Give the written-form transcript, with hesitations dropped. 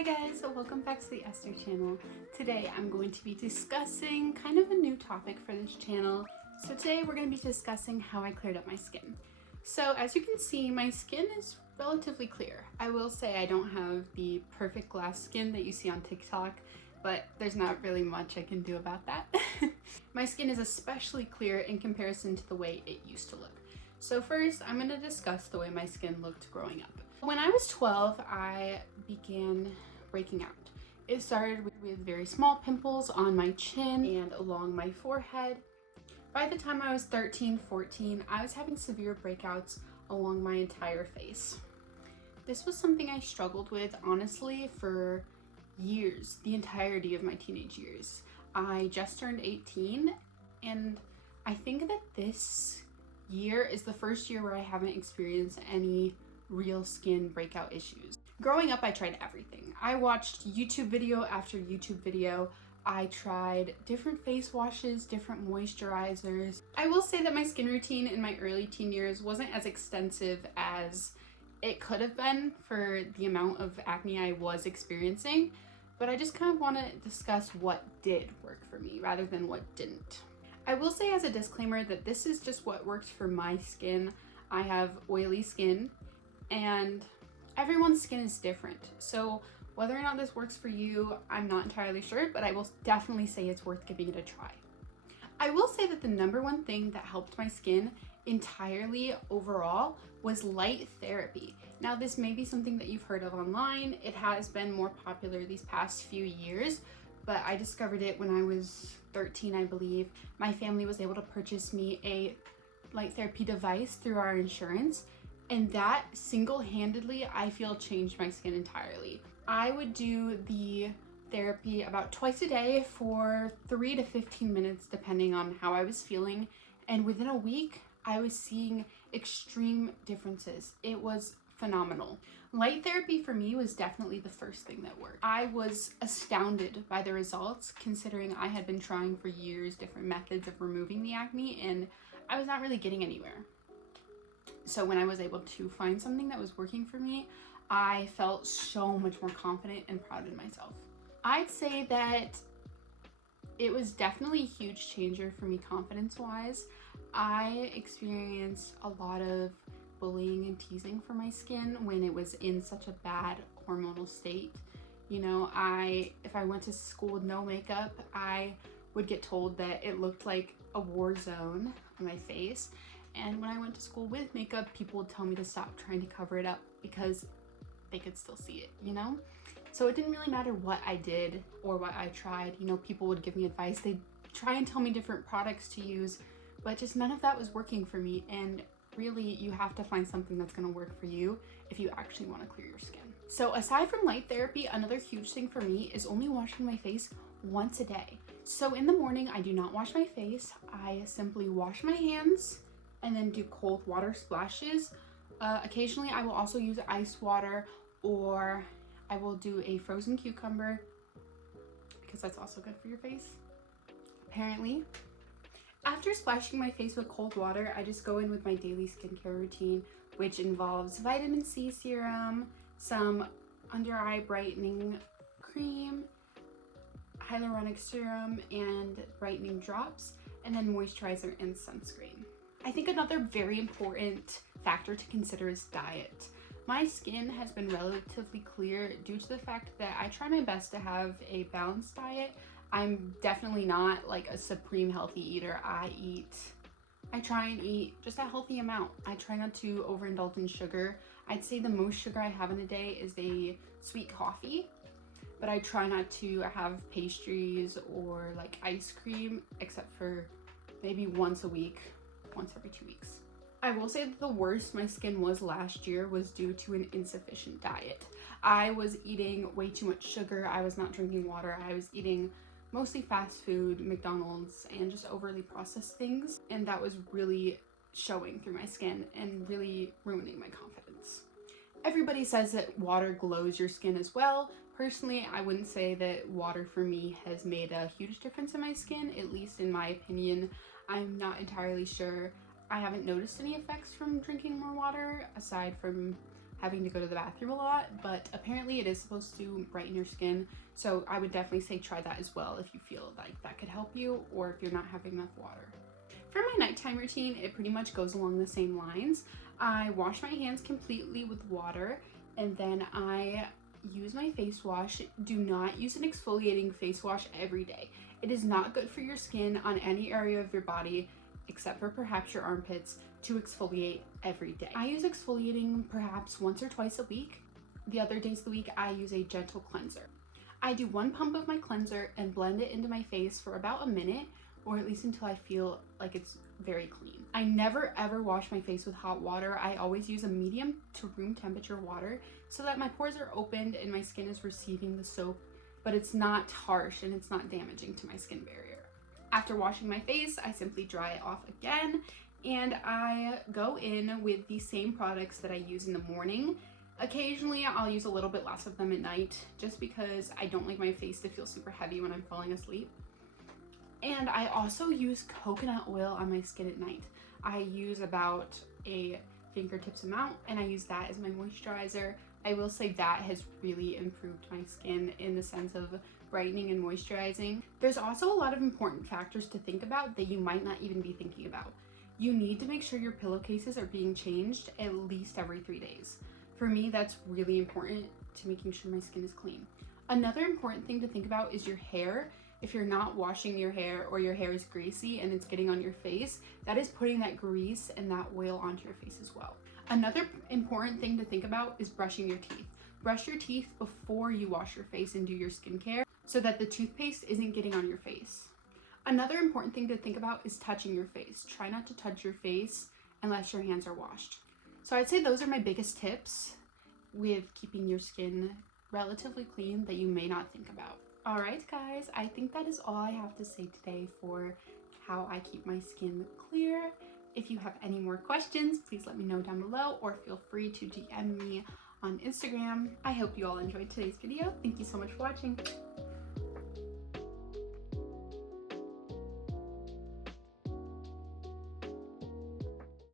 Hi guys, welcome back to the Esther channel. Today I'm going to be discussing kind of a new topic for this channel. So today we're going to be discussing how I cleared up my skin. So as you can see, my skin is relatively clear. I will say I don't have the perfect glass skin that you see on TikTok, but there's not really much I can do about that. My skin is especially clear in comparison to the way it used to look. So first, I'm going to discuss the way my skin looked growing up. When I was 12, I began breaking out. It started with very small pimples on my chin and along my forehead. By the time I was 13, 14, I was having severe breakouts along my entire face. This was something I struggled with, honestly, for years, the entirety of my teenage years. I just turned 18, and I think that this year is the first year where I haven't experienced any real skin breakout issues. Growing up, I tried everything. I watched YouTube video after YouTube video. I tried different face washes, different moisturizers. I will say that my skin routine in my early teen years wasn't as extensive as it could have been for the amount of acne I was experiencing, but I just kind of want to discuss what did work for me rather than what didn't. I will say as a disclaimer that this is just what worked for my skin. I have oily skin and everyone's skin is different. So whether or not this works for you, I'm not entirely sure, but I will definitely say it's worth giving it a try. I will say that the number one thing that helped my skin entirely overall was light therapy. Now this may be something that you've heard of online. It has been more popular these past few years, but I discovered it when I was 13, I believe. My family was able to purchase me a light therapy device through our insurance, and that single-handedly, I feel, changed my skin entirely. I would do the therapy about twice a day for 3 to 15 minutes, depending on how I was feeling. And within a week, I was seeing extreme differences. It was phenomenal. Light therapy for me was definitely the first thing that worked. I was astounded by the results, considering I had been trying for years different methods of removing the acne, and I was not really getting anywhere. So when I was able to find something that was working for me, I felt so much more confident and proud in myself. I'd say that it was definitely a huge changer for me confidence-wise. I experienced a lot of bullying and teasing for my skin when it was in such a bad hormonal state. You know, if I went to school with no makeup, I would get told that it looked like a war zone on my face. And when I went to school with makeup, people would tell me to stop trying to cover it up because they could still see it, you know? So it didn't really matter what I did or what I tried. You know, people would give me advice. They'd try and tell me different products to use, but just none of that was working for me. And really, you have to find something that's gonna work for you if you actually wanna clear your skin. So aside from light therapy, another huge thing for me is only washing my face once a day. So in the morning, I do not wash my face. I simply wash my hands and then do cold water splashes. Occasionally, I will also use ice water, or I will do a frozen cucumber because that's also good for your face, apparently. After splashing my face with cold water, I just go in with my daily skincare routine, which involves vitamin C serum, some under eye brightening cream, hyaluronic serum, and brightening drops, and then moisturizer and sunscreen. I think another very important factor to consider is diet. My skin has been relatively clear due to the fact that I try my best to have a balanced diet. I'm definitely not like a supreme healthy eater. I try and eat just a healthy amount. I try not to overindulge in sugar. I'd say the most sugar I have in a day is a sweet coffee, but I try not to have pastries or like ice cream except for maybe once a week, once every 2 weeks. I will say that the worst my skin was last year was due to an insufficient diet. I was eating way too much sugar. I was not drinking water. I was eating mostly fast food, McDonald's, and just overly processed things. And that was really showing through my skin and really ruining my confidence. Everybody says that water glows your skin as well. Personally, I wouldn't say that water for me has made a huge difference in my skin, at least in my opinion. I'm not entirely sure. I haven't noticed any effects from drinking more water aside from having to go to the bathroom a lot, but apparently it is supposed to brighten your skin. So I would definitely say try that as well if you feel like that could help you, or if you're not having enough water. For my nighttime routine, it pretty much goes along the same lines. I wash my hands completely with water, and then I use my face wash. Do not use an exfoliating face wash every day. It is not good for your skin on any area of your body, except for perhaps your armpits, to exfoliate every day. I use exfoliating perhaps once or twice a week. The other days of the week, I use a gentle cleanser. I do 1 pump of my cleanser and blend it into my face for about a minute, or at least until I feel like it's very clean. I never ever wash my face with hot water. I always use a medium to room temperature water so that my pores are opened and my skin is receiving the soap, but it's not harsh and it's not damaging to my skin barrier. After washing my face, I simply dry it off again, and I go in with the same products that I use in the morning. Occasionally, I'll use a little bit less of them at night, just because I don't like my face to feel super heavy when I'm falling asleep. And I also use coconut oil on my skin at night. I use about a fingertips amount, and I use that as my moisturizer. I will say that has really improved my skin in the sense of brightening and moisturizing. There's also a lot of important factors to think about that you might not even be thinking about. You need to make sure your pillowcases are being changed at least every 3 days. For me, that's really important to making sure my skin is clean. Another important thing to think about is your hair. If you're not washing your hair, or your hair is greasy and it's getting on your face, that is putting that grease and that oil onto your face as well. Another important thing to think about is brushing your teeth. Brush your teeth before you wash your face and do your skincare so that the toothpaste isn't getting on your face. Another important thing to think about is touching your face. Try not to touch your face unless your hands are washed. So I'd say those are my biggest tips with keeping your skin relatively clean that you may not think about. Alright guys, I think that is all I have to say today for how I keep my skin clear. If you have any more questions, please let me know down below, or feel free to DM me on Instagram. I hope you all enjoyed today's video. Thank you so much for watching.